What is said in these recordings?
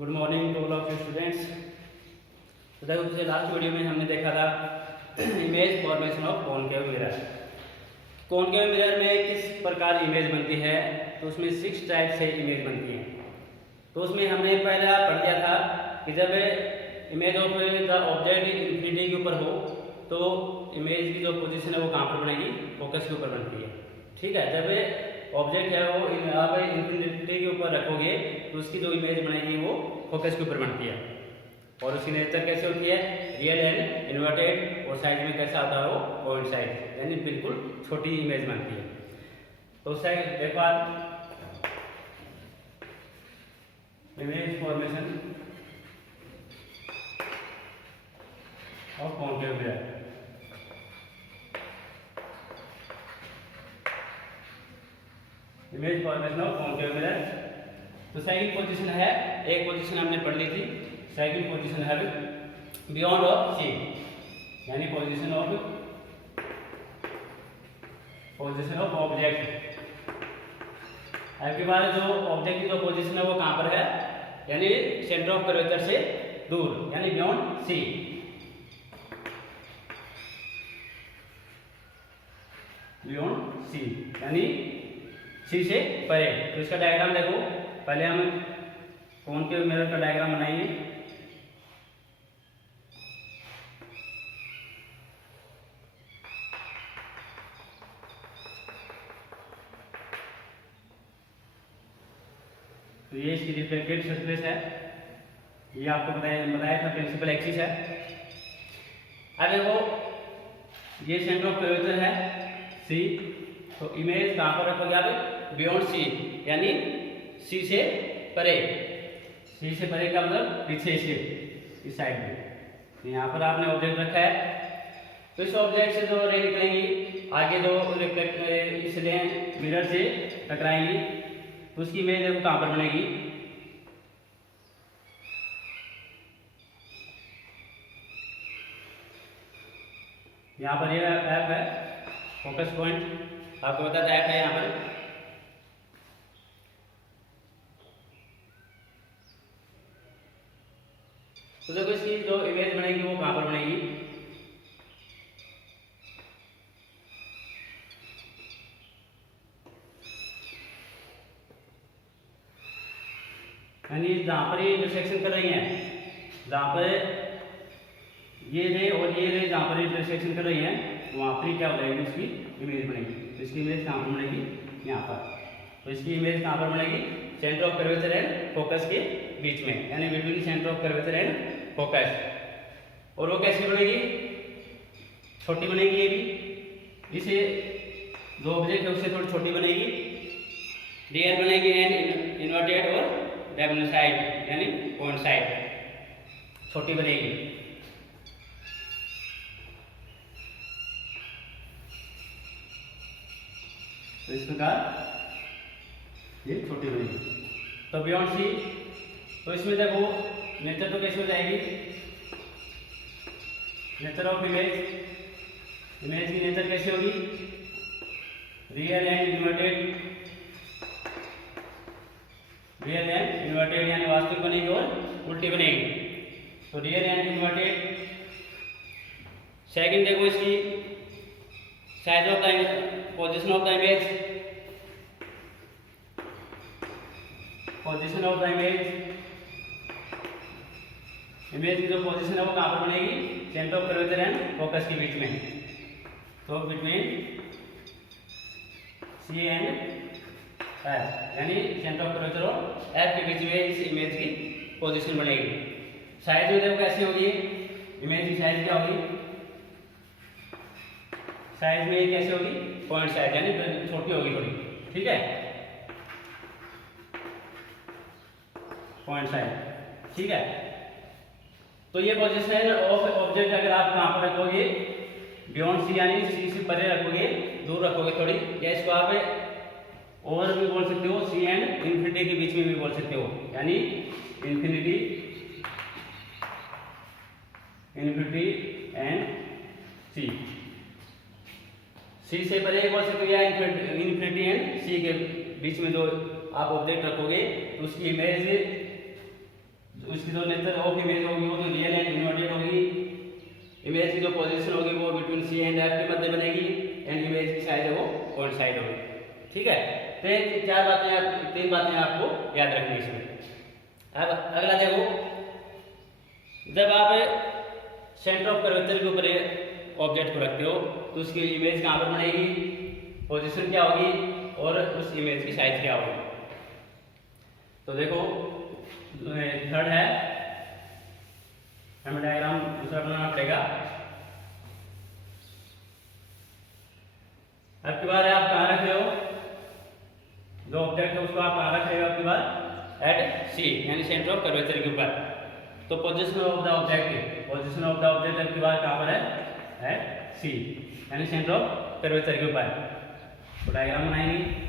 Good morning to all of you students. तो देखो पिछले लास्ट वीडियो में हमने देखा था image formation of concave mirror. Concave mirror में किस प्रकार इमेज बनती है, तो उसमें 6 टाइप से इमेज बनती है। तो उसमें हमने पहला पढ़ लिया था कि जब image of the object infinity के ऊपर हो तो इमेज की जो पोजीशन है वो कहाँ पर बनेगी, फोकस के ऊपर बनती है। ठीक है, जब ऑब्जेक्ट है वो आप इन्फिनिटी के ऊपर रखोगे तो उसकी जो इमेज बनेगी वो फोकस के ऊपर बनती है। और उसकी नेचर कैसे होती है, रियल एंड इन्वर्टेड, और साइज में कैसा आता है वो पॉइंट साइज, यानी बिल्कुल छोटी इमेज बनती है। तो देखो image formation of concave mirror. Image formation of concave mirror. तो सेकंड पोजीशन है, एक पोजीशन हमने पढ़ ली थी, सेकंड पोजीशन है बियॉन्ड ऑफ सी, यानी पोजीशन ऑफ ऑब्जेक्ट। आपके पास जो ऑब्जेक्ट की जो पोजीशन है वो कहाँ पर है, यानी सेंटर ऑफ कर्वेचर से दूर, यानी बियॉन्ड सी। बियॉन्ड सी यानी सी से परे। तो इसका डायग्राम देखो, पहले हम कॉनकेव मिरर का डायग्राम बनाएंगे। तो ये इसकी रिफ्लेक्टेड सरफेस है, ये आपको बताया था प्रिंसिपल एक्सिस है। अब देखो ये सेंटर ऑफ कर्वेचर है सी, तो इमेज कहाँ पर रखोगे आप, बियॉन्ड सी, यानी सी से परे। सी से परे का मतलब पीछे से, इस साइड में। यहाँ पर आपने ऑब्जेक्ट रखा है, तो इस ऑब्जेक्ट से जो रे निकलेंगी आगे जो इसलिए मिरर से टकराएंगी, तो उसकी इमेज देखो कहाँ पर बनेगी, यहाँ पर ये ऐप है फोकस पॉइंट, आपको बताया था ऐप है यहाँ पर। तो देखो इसकी जो इमेज बनेगी वो कहाँ पर बनेगी, यानी जहाँ पर ये इंटरसेक्शन कर रही है, जहाँ पर ये रे और ये रे जहाँ पर इंटरसेक्शन कर रही है, वहाँ पर क्या हो जाएगी, उसकी इमेज बनेगी। तो इसकी इमेज कहाँ पर बनेगी, यहाँ पर। तो इसकी इमेज कहाँ पर बनेगी, centre of curvature and focus के बीच में, यानी between centre of curvature and focus. और वो कैसी बनेगी, छोटी बनेगी ये भी, इसे जो ऑब्जेक्ट है उससे थोड़ी छोटी बनेगी, रियल बनेगी एंड इन्वर्टेड और डायगोनल साइड, यानी पॉइंट साइड छोटी बनेगी। तो इस प्रकार ये छोटी बनेगी। तो बियॉन्ड सी, तो इसमें देखो नेचर तो कैसे हो जाएगी, नेचर ऑफ इमेज, इमेज की नेचर कैसे होगी, real and inverted, real and inverted यानी वास्तविक बनेगी और उल्टी बनेगी। तो रियल एंड इन्वर्टेड। सेकंड देखो इसकी size of the position of the image, position of the image, image की जो पोजीशन है वो कहाँ पर बनेगी, centre of curvature and focus के बीच में। तो बिटवीन सी एंड एफ, यानी सेंटर ऑफ कर्वेचर और एफ के बीच में इस इमेज की पोजीशन बनेगी। साइज में देखो कैसी होगी, इमेज की साइज क्या होगी, साइज में कैसे होगी, पॉइंट साइज, यानी छोटी होगी थोड़ी। ठीक है, पॉइंट साइज। ठीक है, तो ये पोजीशन ऑफ ऑब्जेक्ट अगर आप कहाँ पर रखोगे, बियॉन्ड सी यानी सी से परे रखोगे, दूर रखोगे थोड़ी, या इसको आप और भी बोल सकते हो, सी एंड इन्फिनिटी के बीच में भी बोल सकते हो, यानी इन्फिनिटी एंड सी, सी से परे बोल सकते हो, या इन्फिनिटी एंड सी के बीच में जो आप ऑब्जेक्ट रखोगे तो उसकी इमेज उसकी जो नेचर ऑफ इमेज होगी वो तो रियल एंड इन्वर्टेड होगी। इमेज की जो पोजीशन होगी वो बिटवीन सी एंड एफ के मध्य बनेगी एंड इमेज की साइज है वो कोइंसाइड होगी। ठीक है, तो ये तीन बातें आपको याद रखनी इसमें। अब अगला देखो, जब आप सेंटर ऑफ कर्वेचर के ऊपर ऑब्जेक्ट को रखते हो तो उसकी इमेज कहाँ पर बनेगी, पोजीशन क्या होगी और उस इमेज की साइज क्या होगी। तो देखो थर्ड है, हमें डायग्राम दूसरा बनाना पड़ेगा। अब की बार आप कहाँ रख रहे हो, जो ऑब्जेक्ट है उसको आप कहाँ रख रहे हो, आपकी बार एट सी यानी सेंटर ऑफ कर्वेचर के ऊपर। तो पोजीशन ऑफ द ऑब्जेक्ट आपकी बार कहाँ पर है, एट सी यानी सेंटर ऑफ कर्वेचर के ऊपर। तो डायग्राम बनाएंगे।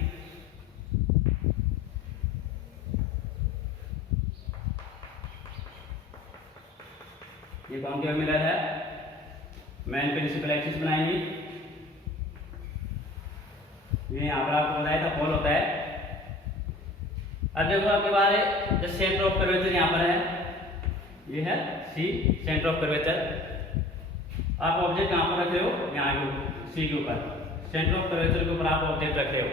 ये कौन सा मिरर है, मेन प्रिंसिपल एक्सिस बनाएंगे। ये यहाँ पर आपको बताया था पोल होता है। अब देखो आपके बारे जो सेंटर ऑफ कर्वेचर यहाँ पर है, ये है सी सेंटर ऑफ कर्वेचर। आप ऑब्जेक्ट कहाँ पर रख रहे हो, यहाँ सी के ऊपर, सेंटर ऑफ कर्वेचर के ऊपर आप ऑब्जेक्ट रख रहे हो।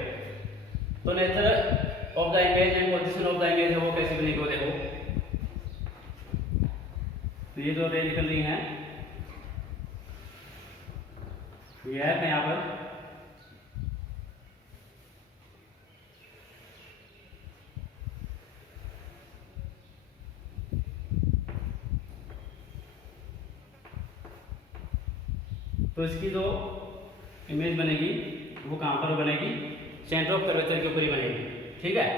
तो nature of the image and position of the image है वो कैसे बनेगी, वो देखो। तो ये जो रे निकल रही है ये है यहाँ पर, तो इसकी जो इमेज बनेगी वो कहाँ पर बनेगी, सेंटर ऑफ कर्वेचर के ऊपर ही बनेगी। ठीक है,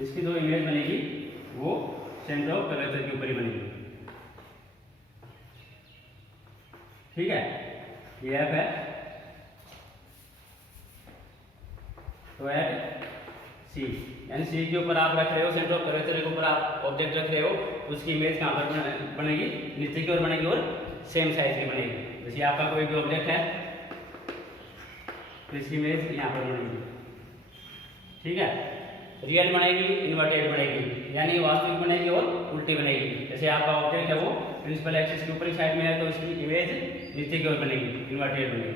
इसकी जो इमेज बनेगी वो सेंटर ऑफ कर्वेचर के ऊपर ही बनेगी। ठीक है, ये एफ है, तो एट सी यानी सी के ऊपर आप रख रहे हो, सेंटर ऑफ कर्वेचर के ऊपर आप ऑब्जेक्ट रख रहे हो, उसकी इमेज कहाँ पर बनेगी, नीचे की ओर बनेगी और सेम साइज की बनेगी। जैसे आपका कोई भी ऑब्जेक्ट है तो इसकी इमेज यहाँ पर बनेगी। ठीक है, रियल बनेगी, इन्वर्टेड बनेगी, यानी वास्तविक बनेगी और उल्टी बनेगी। जैसे आपका ऑब्जेक्ट है वो प्रिंसिपल एक्सिस के ऊपरी साइड में है तो इसकी इमेज नीचे की ओर बनेगी, इन्वर्टेड बनेगी।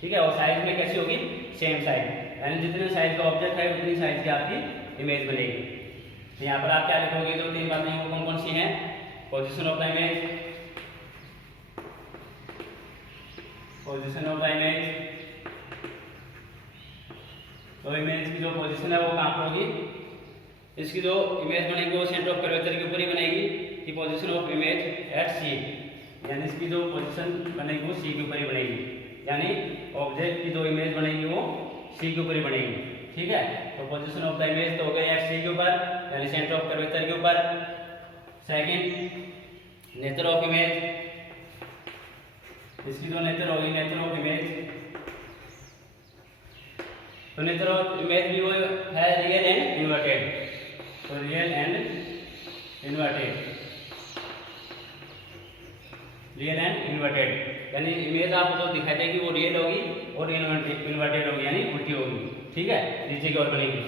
ठीक है, और साइज में कैसी होगी, सेम साइज, यानी जितने साइज का ऑब्जेक्ट है उतनी साइज की आपकी इमेज बनेगी। तो यहाँ पर आप क्या लिखोगे, जो तीन बातें वो कौन कौन सी हैं, position of the image, position of the image, तो इमेज की जो पोजीशन है वो कहाँ पर होगी, इसकी जो इमेज बनेगी वो सेंटर ऑफ कर्वेचर के ऊपर ही बनेगी। कि पोजीशन ऑफ इमेज एट सी यानी इसकी जो पोजीशन बनेगी वो सी के ऊपर ही बनेगी, यानी ऑब्जेक्ट की जो इमेज बनेगी वो सी के ऊपर ही बनेगी। ठीक है, तो पोजीशन ऑफ द इमेज तो हो गई एट सी के ऊपर यानी सेंटर ऑफ कर्वेचर के ऊपर। सेकंड, नेचर ऑफ इमेज, इसकी जो नेचर होगी, नेचर ऑफ इमेज, तो नेचर ऑफ इमेज भी वो है रियल एंड इन्वर्टेड। तो real and inverted, real and inverted यानी इमेज आपको जो दिखाई देगी वो रियल होगी और इन्वर्टेड होगी यानी उल्टी होगी। ठीक है, नीचे की ओर बनेगी।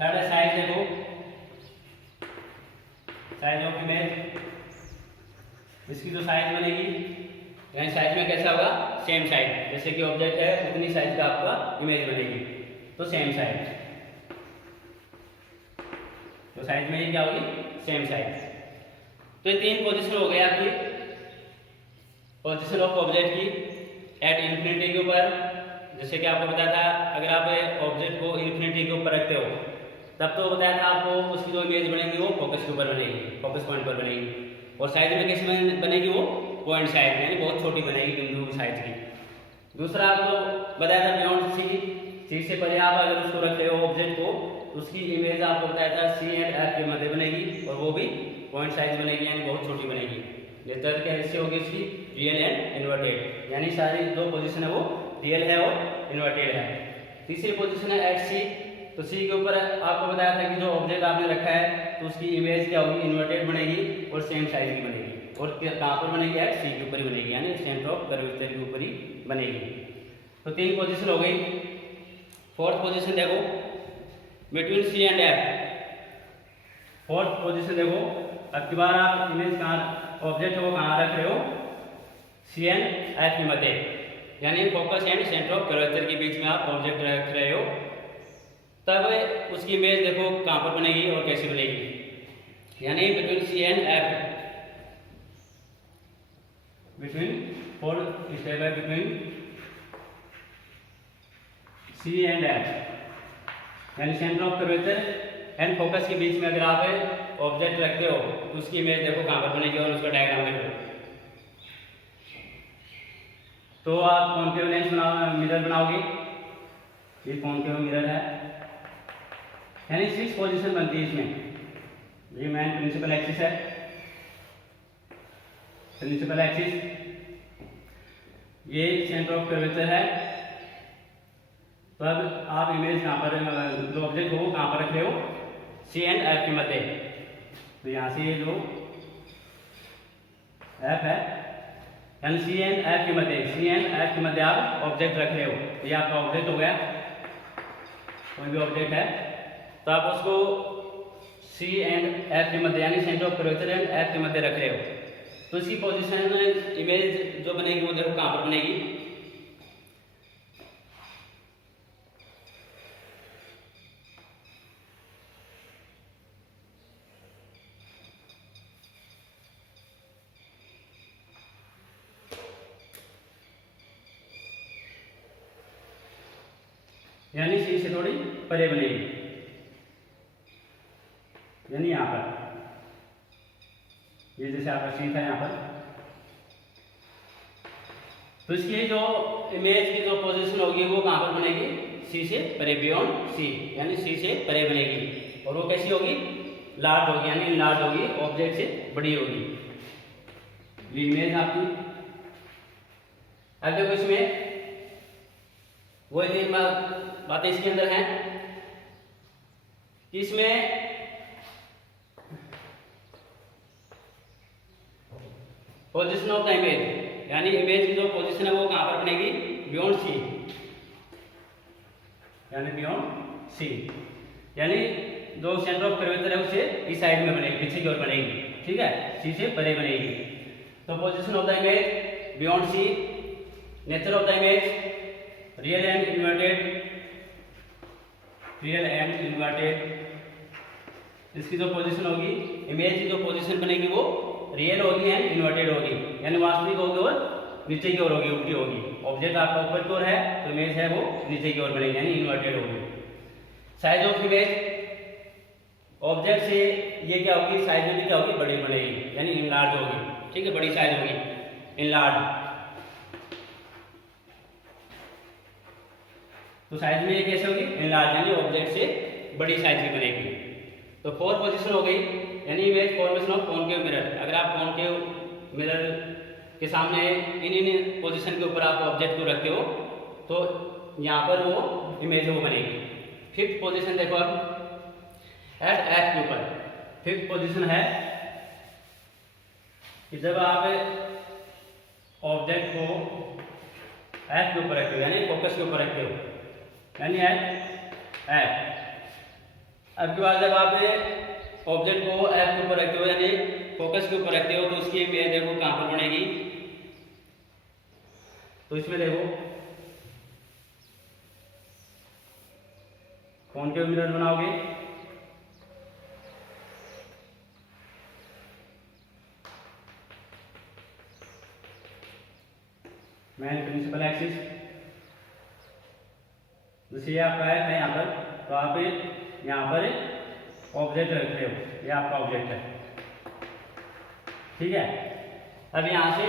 थर्ड है साइज, देखो साइज ऑफ इमेज, इसकी जो साइज बनेगी यानी साइज में कैसा होगा, सेम साइज, जैसे कि ऑब्जेक्ट है उतनी साइज का आपका इमेज बनेगी, तो सेम साइज। तो साइज में ये क्या होगी, सेम साइज। तो ये तीन पोजीशन हो गए आपकी, पोजीशन ऑफ ऑब्जेक्ट की एट इन्फिनिटी के ऊपर। जैसे कि आपको बताया था अगर आप ऑब्जेक्ट को इन्फिनिटी के ऊपर रखते हो तब तो बताया था आपको उसकी जो इमेज बनेगी वो फोकस के ऊपर बनेगी, फोकस पॉइंट पर बनेगी। और साइज में कैसे बनेगी, वो पॉइंट साइज यानी बहुत छोटी बनेगी, बिंदु साइज की। दूसरा आपको बताया था बियॉन्ड सी से पहले आप अगर उसको रख रहे हो ऑब्जेक्ट को, उसकी इमेज आपको बताया था सी एंड एफ के मध्य बनेगी और वो भी पॉइंट साइज बनेगी यानी बहुत छोटी बनेगी। नेचर के हिस्से होगी इसकी रियल एंड इन्वर्टेड, यानी सारी जो पोजीशन है वो रियल है और इन्वर्टेड है। तीसरी पोजीशन है एट सी, तो सी के ऊपर आपको बताया था कि जो ऑब्जेक्ट आपने रखा है तो उसकी इमेज क्या होगी, इन्वर्टेड बनेगी और सेम साइज की बनेगी। और कहाँ पर बनेगी, एट सी के ऊपर ही बनेगी यानी सेंटर ऑफ कर्वेचर के ऊपर ही बनेगी। तो तीन पोजीशन हो गई। फोर्थ पोजीशन देखो, between C and F, fourth position देखो, अब की बार आप इमेज कहाँ, ऑब्जेक्ट को कहाँ रख रहे हो, सी एंड एफ के मध्य, यानी focus and centre of curvature के बीच में आप ऑब्जेक्ट रख रहे हो, तब उसकी इमेज देखो कहाँ पर बनेगी और कैसे बनेगी। यानी between C and F, between four step है, बिटवीन सी एंड एफ, यानी centre of curvature and focus के बीच में अगर आप ऑब्जेक्ट रखते हो तो उसकी इमेज देखो कहाँ पर बनेगी और उसका डायग्राम देखो। तो आप कॉन्केव लेंस मिरर बनाओगे, ये कॉन्केव मिरर है, यानी 6 पोजीशन बनती है इसमें। ये मेन प्रिंसिपल एक्सिस है, प्रिंसिपल एक्सिस, ये सेंटर ऑफ कर्वेचर है। तो अब आप इमेज कहाँ पर, जो ऑब्जेक्ट हो कहाँ पर रख रहे हो, सी एंड एफ के मध्य। तो यहाँ से ये जो एफ है, यानी सी एंड एफ के मध्य, सी एंड एफ के मध्य आप ऑब्जेक्ट रख रहे हो, ये आपका ऑब्जेक्ट हो गया, कोई भी ऑब्जेक्ट है तो आप उसको सी एंड एफ के मध्य, यानी centre of curvature and F के मध्य रख रहे हो। तो इसकी पोजीशन इमेज जो बनेगी वो देखो कहाँ पर बनेगी, यानी सी से थोड़ी परे बनेगी, यानी यहाँ पर, ये जैसे आपका सी था यहाँ पर। तो इसकी जो इमेज की जो पोजीशन होगी वो कहाँ पर बनेगी, सी से परे, बियॉन्ड सी, यानी सी से परे बनेगी। और वो कैसी होगी, लार्ज होगी, यानी लार्ज होगी, ऑब्जेक्ट से बड़ी होगी ये इमेज आपकी। अब देखो इसमें वो बातें इसके अंदर हैं कि इसमें पोजीशन ऑफ द इमेज, यानी इमेज की जो पोजीशन है वो कहाँ पर बनेगी, बियॉन्ड सी, यानी बियॉन्ड सी, यानी जो सेंटर ऑफ कर्वेचर है उसे इस साइड में बनेगी, पीछे की ओर बनेगी, ठीक है, सी से परे बनेगी। तो position of the image beyond C, nature of the image real and inverted, real and inverted. इसकी जो पोजीशन होगी, इमेज की जो पोजीशन बनेगी वो रियल होगी एंड इन्वर्टेड होगी, यानी वास्तविक होगी और नीचे की ओर होगी, उल्टी होगी। ऑब्जेक्ट आपका ऊपर की ओर है तो इमेज है वो नीचे की ओर बनेगी, यानी इन्वर्टेड होगी। साइज ऑफ इमेज, ऑब्जेक्ट से ये क्या होगी, साइज में भी क्या होगी, बड़ी बनेगी, यानी इनलार्ज होगी, ठीक है, बड़ी साइज होगी, इनलार्ज। तो साइज में ये कैसे होगी, इनलार्ज, यानी ऑब्जेक्ट से बड़ी साइज की बनेगी। तो 4 पोजीशन हो गई, यानी image formation of concave mirror. अगर आप कॉनकेव मिरर के सामने इन पोजीशन के ऊपर आप ऑब्जेक्ट को रखते हो तो यहाँ पर वो इमेज वो बनेगी। 5th पोजीशन देखो, अब एट एफ के ऊपर 5th पोजीशन है कि जब आप ऑब्जेक्ट को एफ के ऊपर रखते हो, यानी फोकस के ऊपर रखते हो, यानी एफ। अब के बाद जब आप ऑब्जेक्ट को एफ के ऊपर रखते हो, यानी फोकस के ऊपर रखते हो, तो उसकी इमेज देखो कहाँ पर बनेगी। तो इसमें देखो कॉनकेव मिरर बनाओगे, मेन प्रिंसिपल एक्सिस, जैसे आपका है यहाँ पर, तो आप यहाँ पर ऑब्जेक्ट रख रहे हो, ये आपका ऑब्जेक्ट है, ठीक है। अब यहाँ से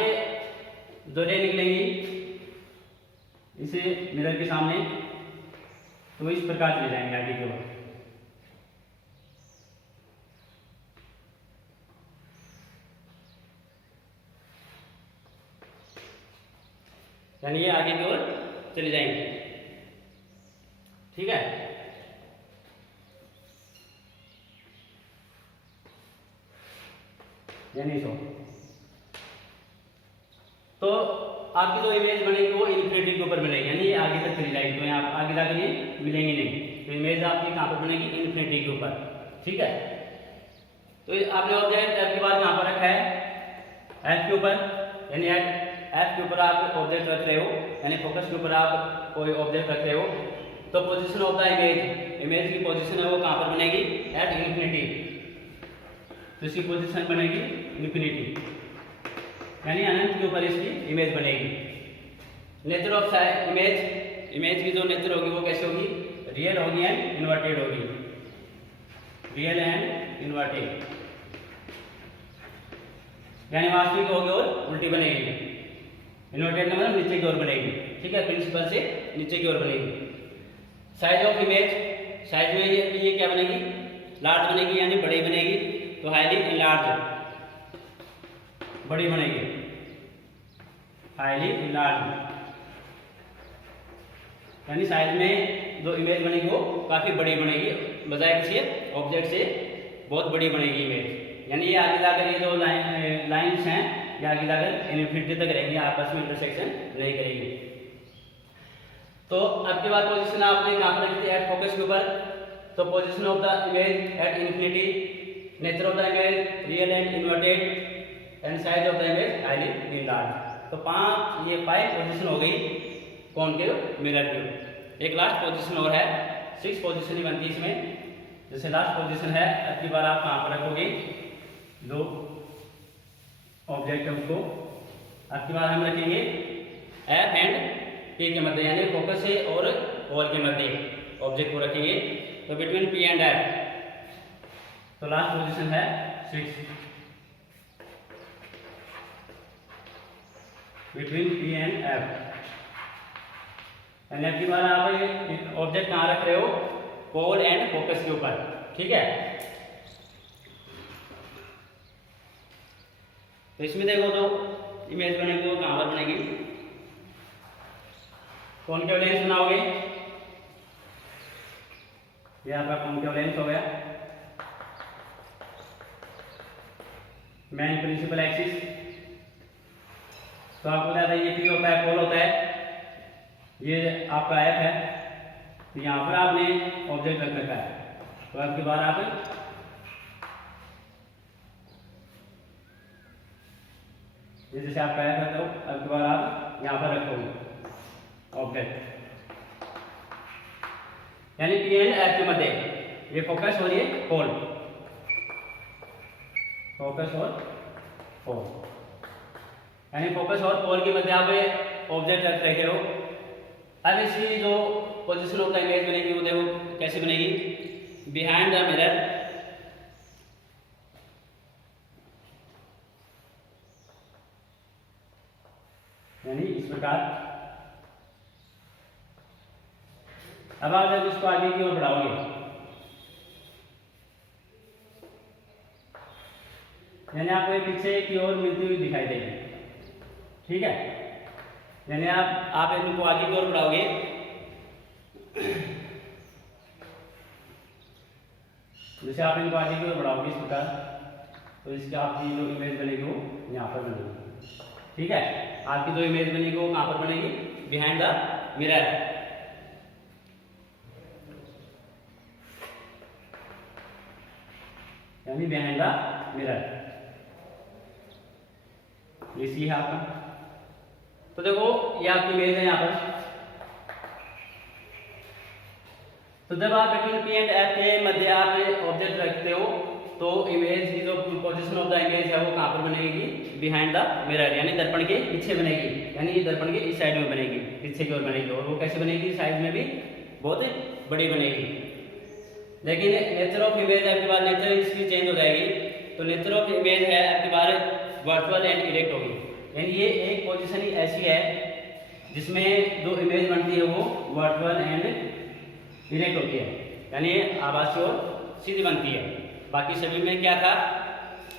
जो रे निकलेंगी इसे मिरर के सामने, तो इस प्रकार चले जाएंगे आगे की ओर। यानी ये आगे की ओर चले जाएंगे, ठीक है। यानी तो आपकी जो इमेज बनेगी वो इन्फिनिटी के ऊपर बनेगी, यानी ये आगे तक चली जाएगी, तो यहाँ आगे जाकर ये मिलेंगी नहीं। तो इमेज आपकी कहाँ पर बनेगी, इन्फिनिटी के ऊपर, ठीक है। तो आपने ऑब्जेक्ट एफ की बार कहाँ पर रखा है, एफ के ऊपर, यानी एफ के ऊपर आप ऑब्जेक्ट रख रहे हो, यानी फोकस के ऊपर आप कोई ऑब्जेक्ट रख रहे हो, तो position of the image, image की पोजीशन है वो कहाँ पर बनेगी, एट इन्फिनिटी। तो इसकी पोजीशन बनेगी इन्फिनिटी, यानी अनंत के ऊपर इसकी इमेज बनेगी। नेचर ऑफ इमेज, इमेज की जो नेचर होगी वो कैसे होगी, रियल होगी एंड इन्वर्टेड होगी, रियल एंड इन्वर्टेड, यानी वास्तविक होगी और उल्टी बनेगी। इन्वर्टेड का मतलब नीचे की ओर बनेगी, ठीक है, प्रिंसिपल से नीचे की ओर बनेगी। साइज ऑफ इमेज, साइज में ये क्या बनेगी, लार्ज बनेगी, यानी बड़ी बनेगी, तो हाईली इनलार्ज, बड़ी बनेगी, हाईली इनलार्ज, यानी साइज में जो इमेज बनेगी वो काफी बड़ी बनेगी, बजाय किसी ऑब्जेक्ट से बहुत बड़ी बनेगी इमेज। यानी ये आगे जाकर ये जो लाइंस हैं ये आगे जाकर इन्फिनिटी तक रहेंगी, आपस में इंटरसेक्शन नहीं करेंगी। तो अब के बाद पोजीशन आपने कहाँ पर रखी थी, एट फोकस के ऊपर, तो position of the image at infinity, nature of the image real and inverted, and size of the image highly enlarge. तो 5 पोजीशन हो गई कॉनकेव मिरर की। एक लास्ट पोजीशन और है, 6 पोजीशन ही बनती है इसमें। जैसे लास्ट पोजीशन है, अब की बार आप कहाँ पर रखोगे, जो ऑब्जेक्ट है उसको अब की बार हम रखेंगे एफ एंड पी के मध्य, यानी फोकस से और बॉल के मध्य ऑब्जेक्ट को रखेंगे, तो बिटवीन पी एंड एफ। तो लास्ट पोजीशन है 6, बिटवीन पी एंड एफ। यानी अब की बार आप ऑब्जेक्ट कहाँ रख रहे हो, पोल एंड फोकस के ऊपर, ठीक है। तो इसमें देखो जो इमेज बनेगी वो कहाँ पर बनेगी, कॉनकेव लेंस बनाओगे, ये आपका कॉनकेव लेंस हो गया, मेन प्रिंसिपल एक्सिस। तो आपको बताया था ये पी होता है, पोल होता है, ये आपका एफ है, तो यहाँ पर आपने ऑब्जेक्ट रख रखा है। तो अब की बार आप जैसे आपका एफ है, तो अब की बार आप यहाँ पर रखोगे ऑब्जेक्ट, यानी पी एंड एफ के मध्य, ये फोकस और ये पोल, फोकस और पोल, यानी फोकस और पोल के मध्य आप ऑब्जेक्ट रख रहे हो। अब इसकी जो पोजीशन ऑफ द इमेज बनेगी वो देखो कैसे बनेगी, बिहाइंड द मिरर, यानी इस प्रकार। अब आप जब इसको आगे की ओर बढ़ाओगे, यानी आपको ये पीछे की ओर मिलती हुई दिखाई देगी, ठीक है। यानी आप इनको आगे की ओर बढ़ाओगे, जैसे आप इनको आगे की ओर बढ़ाओगे इस प्रकार, तो इसकी आपकी जो इमेज बनेगी वो यहाँ पर बनेगी, ठीक है। आपकी जो इमेज बनेगी वो कहाँ पर बनेगी, बिहाइंड द मिरर, यानी बिहाइंड द मिरर, ये सी है आपका। तो देखो ये आपकी इमेज है यहाँ पर। तो जब आप बिटवीन पी एंड एफ के मध्य आप ऑब्जेक्ट रखते हो, तो इमेज की जो पोजीशन ऑफ द इमेज है वो कहाँ पर बनेगी, बिहाइंड द मिरर, यानी दर्पण के पीछे बनेगी, यानी ये दर्पण के इस साइड में बनेगी, पीछे की ओर बनेगी। और वो कैसे बनेगी, साइज में भी बहुत बड़ी बनेगी। लेकिन नेचर ऑफ इमेज आपके बाद नेचर इसकी चेंज हो जाएगी। तो नेचर ऑफ इमेज है आपके बाद वर्चुअल एंड इरेक्ट होगी, यानी ये एक पोजीशन ही ऐसी है जिसमें जो इमेज बनती है वो वर्चुअल एंड इरेक्ट होती है, यानी आभासी और सीधी बनती है। बाकी सभी में क्या था,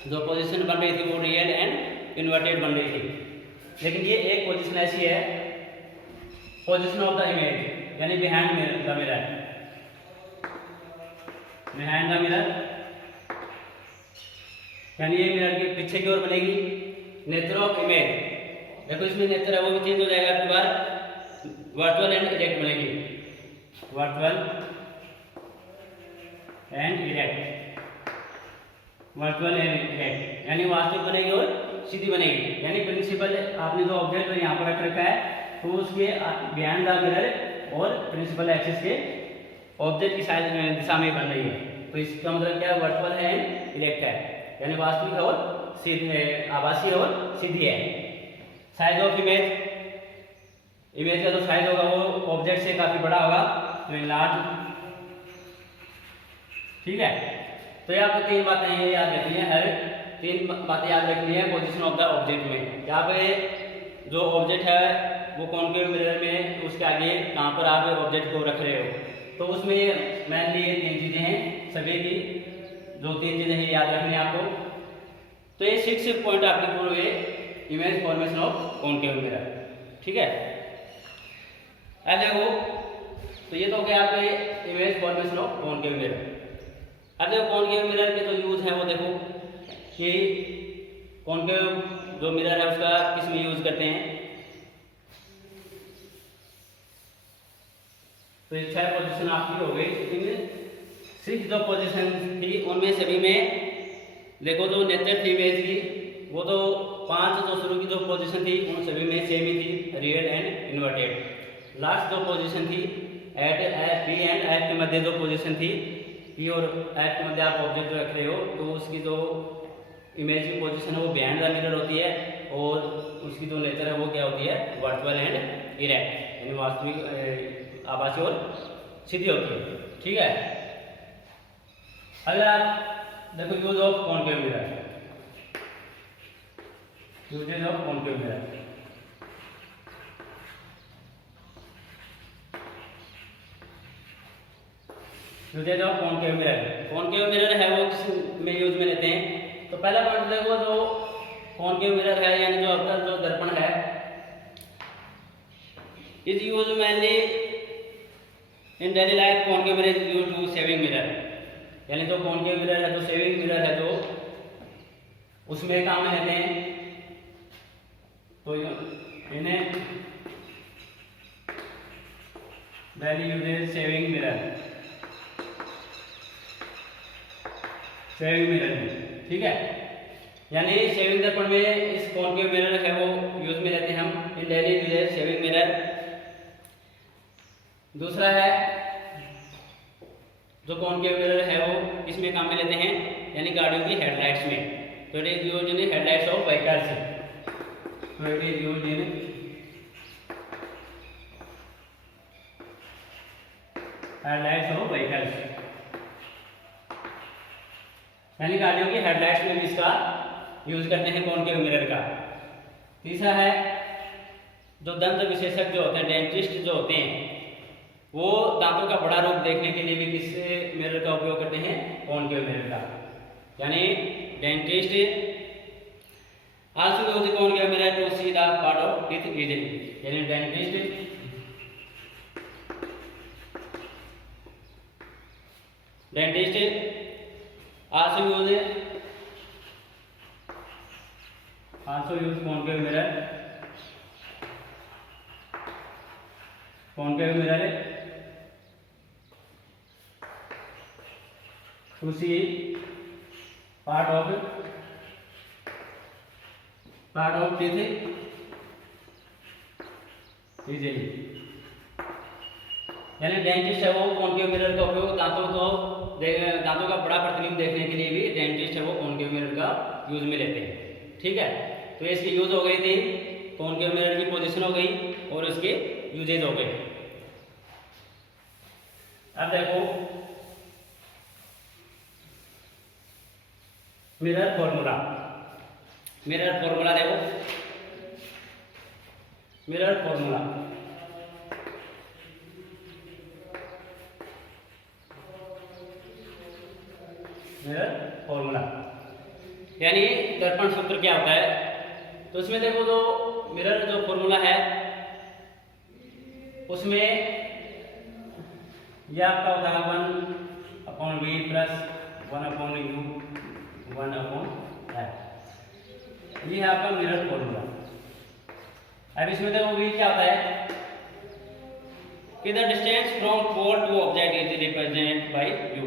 जो पोजीशन बन रही थी वो रियल एंड इन्वर्टेड बन रही थी। लेकिन ये एक पोजीशन ऐसी है, पोजीशन ऑफ द इमेज, यानी behind the mirror, behind the mirror, यानी ये मिरर के पीछे की ओर बनेगी। नेचर ऑफ इमेज, देखो इसमें नेचर है वो भी चेंज हो जाएगा आपके बाद, वर्चुअल एंड इरेक्ट बनेगी, virtual and erect. Virtual erect, यानी वास्तविक बनेगी और सीधी बनेगी। यानी प्रिंसिपल आपने जो ऑब्जेक्ट यहाँ पर रख रखा है तो उसके बिहाइंड द मिरर और प्रिंसिपल एक्सिस के ऑब्जेक्ट की साइड दिशा में बन रही है। तो इसका मतलब क्या है, वर्चुअल है एंड इरेक्ट है, यानी वास्तविक और सीधी, आभासी और सीधी है। साइज ऑफ इमेज, इमेज का जो साइज होगा वो ऑब्जेक्ट से काफी बड़ा होगा, तो लार्ज। ठीक है, तो ये आपको तीन बातें ये याद रखनी है, हर तीन बातें याद रखनी है पोजीशन ऑफ द ऑब्जेक्ट में। यहाँ पे जो ऑब्जेक्ट है वो कॉनकेव मिरर में, उसके आगे कहाँ पर आप ऑब्जेक्ट को रख रहे हो, तो उसमें मेनली ये तीन चीजें हैं सभी की, जो तीन चीजें हैं याद रखनी है आपको। तो ये 6 पॉइंट आपके पूरे image formation of concave mirror. ठीक है, अब देखो, तो ये तो हो गया आपके image formation of concave mirror. अब देखो कॉनकेव मिरर के जो यूज है वो देखो कि कॉनकेव जो मिरर है उसका किस में यूज करते हैं। तो ये 6 पोजीशन आपकी हो गई, इनमें 6 जो पोजीशन थी उनमें सभी में देखो जो नेचर थी इमेज की, वो तो 5 जो शुरू की जो पोजीशन थी उन सभी में सेम ही थी, रियल एंड इन्वर्टेड। लास्ट जो पोजीशन थी एट पी एंड एफ के मध्य जो पोजीशन थी, पी और एफ के मध्य आप ऑब्जेक्ट रख रहे हो, तो उसकी जो इमेज की पोजीशन है वो बिहाइंड द मिरर होती है, और उसकी जो नेचर है वो क्या होती है, वर्चुअल एंड इरेक्ट, यानी वास्तविक, आभासी और सीधी होती है। ठीक है, अगर आप देखो use of concave mirror, uses of concave mirror. Uses of concave mirror, concave mirror है वो किस में यूज में लेते हैं। तो पहला पॉइंट देखो, जो कॉनकेव मिरर है यानी जो आपका जो दर्पण है, is use mainly in daily life. Concave mirror is used to saving mirror, यानी जो कॉनकेव मिरर है, जो सेविंग मिरर है, जो उसमें काम में लेते हैं, तो इन्हें daily uses saving mirror, saving mirror में। ठीक है, यानी सेविंग दर्पण में इस कॉनकेव मिरर है वो यूज में लेते हैं हम, इन डेली यूजेज सेविंग मिरर। दूसरा है जो कॉनकेव मिरर है वो किसमें काम में लेते हैं, यानी गाड़ियों की हेडलाइट्स में। तो it is used in headlights of vehicles, तो it is used in headlights of vehicles, यानी गाड़ियों की हेडलाइट्स में भी इसका यूज करते हैं कॉनकेव मिरर का। तीसरा है जो दंत विशेषज्ञ जो होते हैं, डेंटिस्ट जो होते हैं, वो दांतों का बड़ा रूप देखने के लिए भी किस मिरर का उपयोग करते हैं, कॉनकेव मिरर का। यानी dentist also use concave mirror to see the part of teeth easily, यानी dentist also use concave mirror to see part of teeth easily, यानी डेंटिस्ट है वो कॉनकेव मिरर का उपयोग दांतों का बड़ा प्रतिबिंब देखने के लिए भी डेंटिस्ट है वो कॉनकेव मिरर का यूज में लेते हैं। ठीक है, तो इसकी यूज हो गई थी, कॉनकेव मिरर की पोजीशन हो गई और इसके यूजेज हो गए। अब देखो मिरर फॉर्मूला, मिरर फॉर्मूला देखो, मिरर फॉर्मूला फॉर्मूला यानी दर्पण सूत्र क्या होता है। तो उसमें देखो जो मिरर जो फॉर्मूला है उसमें यह आपका होता है 1/v प्लस 1/u 1/f, ये है आपका मिरर फॉर्मूला। अब इसमें देखो v क्या होता है कि the distance from pole to object is represented by u,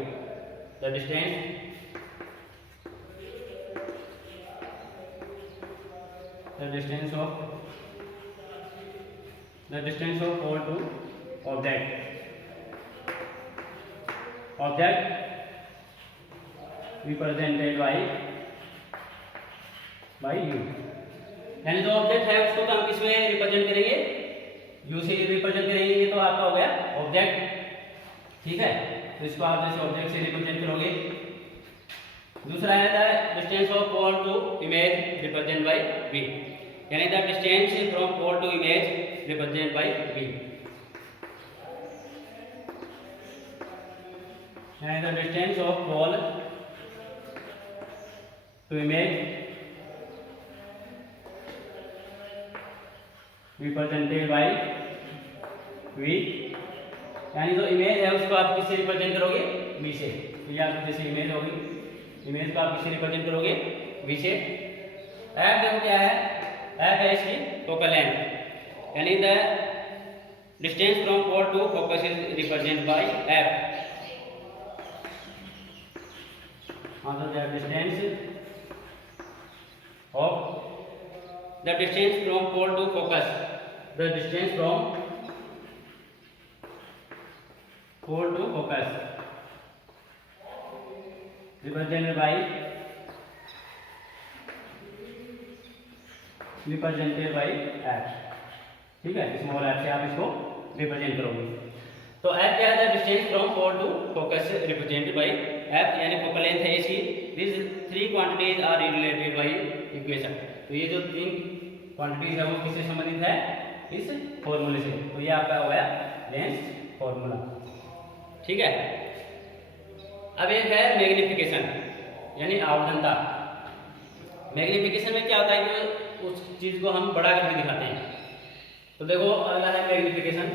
the distance the distance of pole to object represented by u। यानी जो ऑब्जेक्ट है उसको तो हम किस में रिप्रेजेंट करेंगे, u से रिप्रेजेंट करेंगे। ये तो आपका हो गया ऑब्जेक्ट, ठीक है। तो इसको आप जैसे ऑब्जेक्ट से रिप्रेजेंट करोगे। दूसरा है the distance of pole to image represent by v, यानी the distance from pole to image represent by v, यानी the distance of pole to image represented by v, यानी जो इमेज है उसको आप किससे रिप्रेजेंट करोगे, v से। तो या जैसे इमेज होगी, इमेज को आप किससे रिप्रेजेंट करोगे, v से। f देखो क्या है, f है इसकी फोकल लेंथ, यानी the distance from pole to focus is represent by f, मतलब the distance from pole to focus, the distance from pole to focus represented by f, ठीक है। स्मॉल f से आप इसको रिप्रेजेंट करोगे। तो f क्या है, distance from pole to focus represented by f, यानी फोकल लेंथ है इसकी। This three quantities are related by equation. तो ये जो तीन क्वांटिटीज है वो किससे संबंधित है, इस फॉर्मूले से। तो ये आपका हो गया लेंस फॉर्मूला, ठीक है। अब एक है मैग्निफिकेशन, यानी आवर्धनता। मैग्निफिकेशन में क्या होता है कि उस चीज को हम बड़ा करके दिखाते हैं। तो देखो अगला है मैग्निफिकेशन।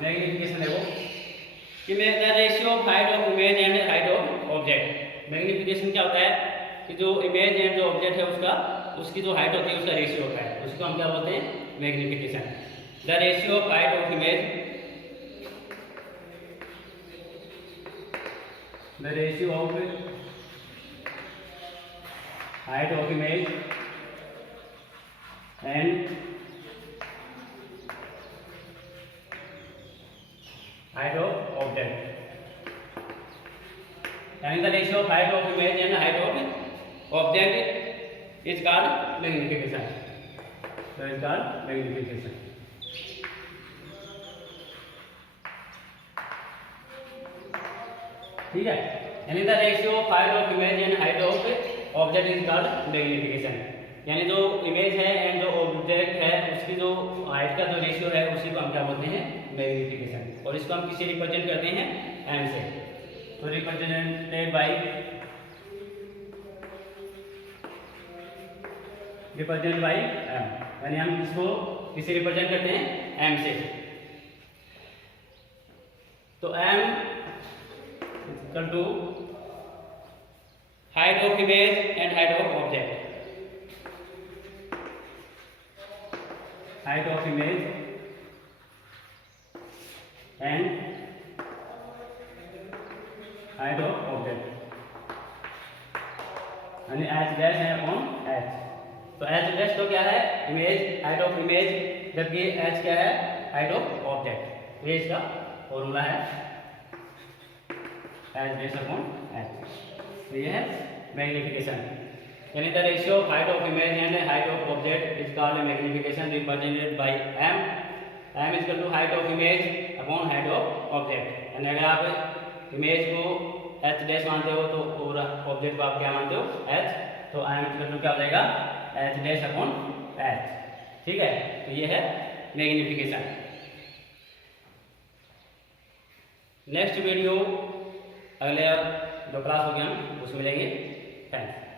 मैग्निफिकेशन देखो कि मैं the ratio of height of image and height of object. Magnification क्या होता है कि जो इमेज एंड जो ऑब्जेक्ट है उसकी जो हाइट होती है उसका रेशियो होता है, उसको हम क्या बोलते हैं, magnification. The ratio of height of image, the ratio of height of image and height of object, यानी the ratio of height of image and height of object is called magnification. So is called magnification. ठीक है, यानी the ratio of height of image and height of object is called magnification, यानी जो image है and जो object है उसकी जो हाइट का जो रेशियो है उसी को हम क्या बोलते हैं, मैग्निफिकेशन। और इसको हम किससे रिप्रेजेंट करते हैं, m से। तो रिप्रेजेंटेड बाय m, यानी हम इसको किससे रिप्रेजेंट करते हैं, m से। तो m equal to height of image and height of object, height of image and height of object, यानी h डैश है अपॉन h। तो h डैश तो क्या है, इमेज, हाइट ऑफ इमेज, जबकि h क्या है, हाइट ऑफ ऑब्जेक्ट। ये इसका फॉर्मूला है, h डैश अपॉन h। तो ये है मैग्निफिकेशन, यानी the ratio of height of image and height of object is called magnification represented by m। m is equal to height of image upon height of object, यानी अगर आप image को h dash मानते हो तो और object को आप क्या मानते हो, h, तो m इज इक्वल टू क्या हो जाएगा, h डैश अपॉन h, ठीक है। तो ये है मैग्निफिकेशन। नेक्स्ट वीडियो अगले जो क्लास हो गया उसमें मिलेंगे। थैंक्स।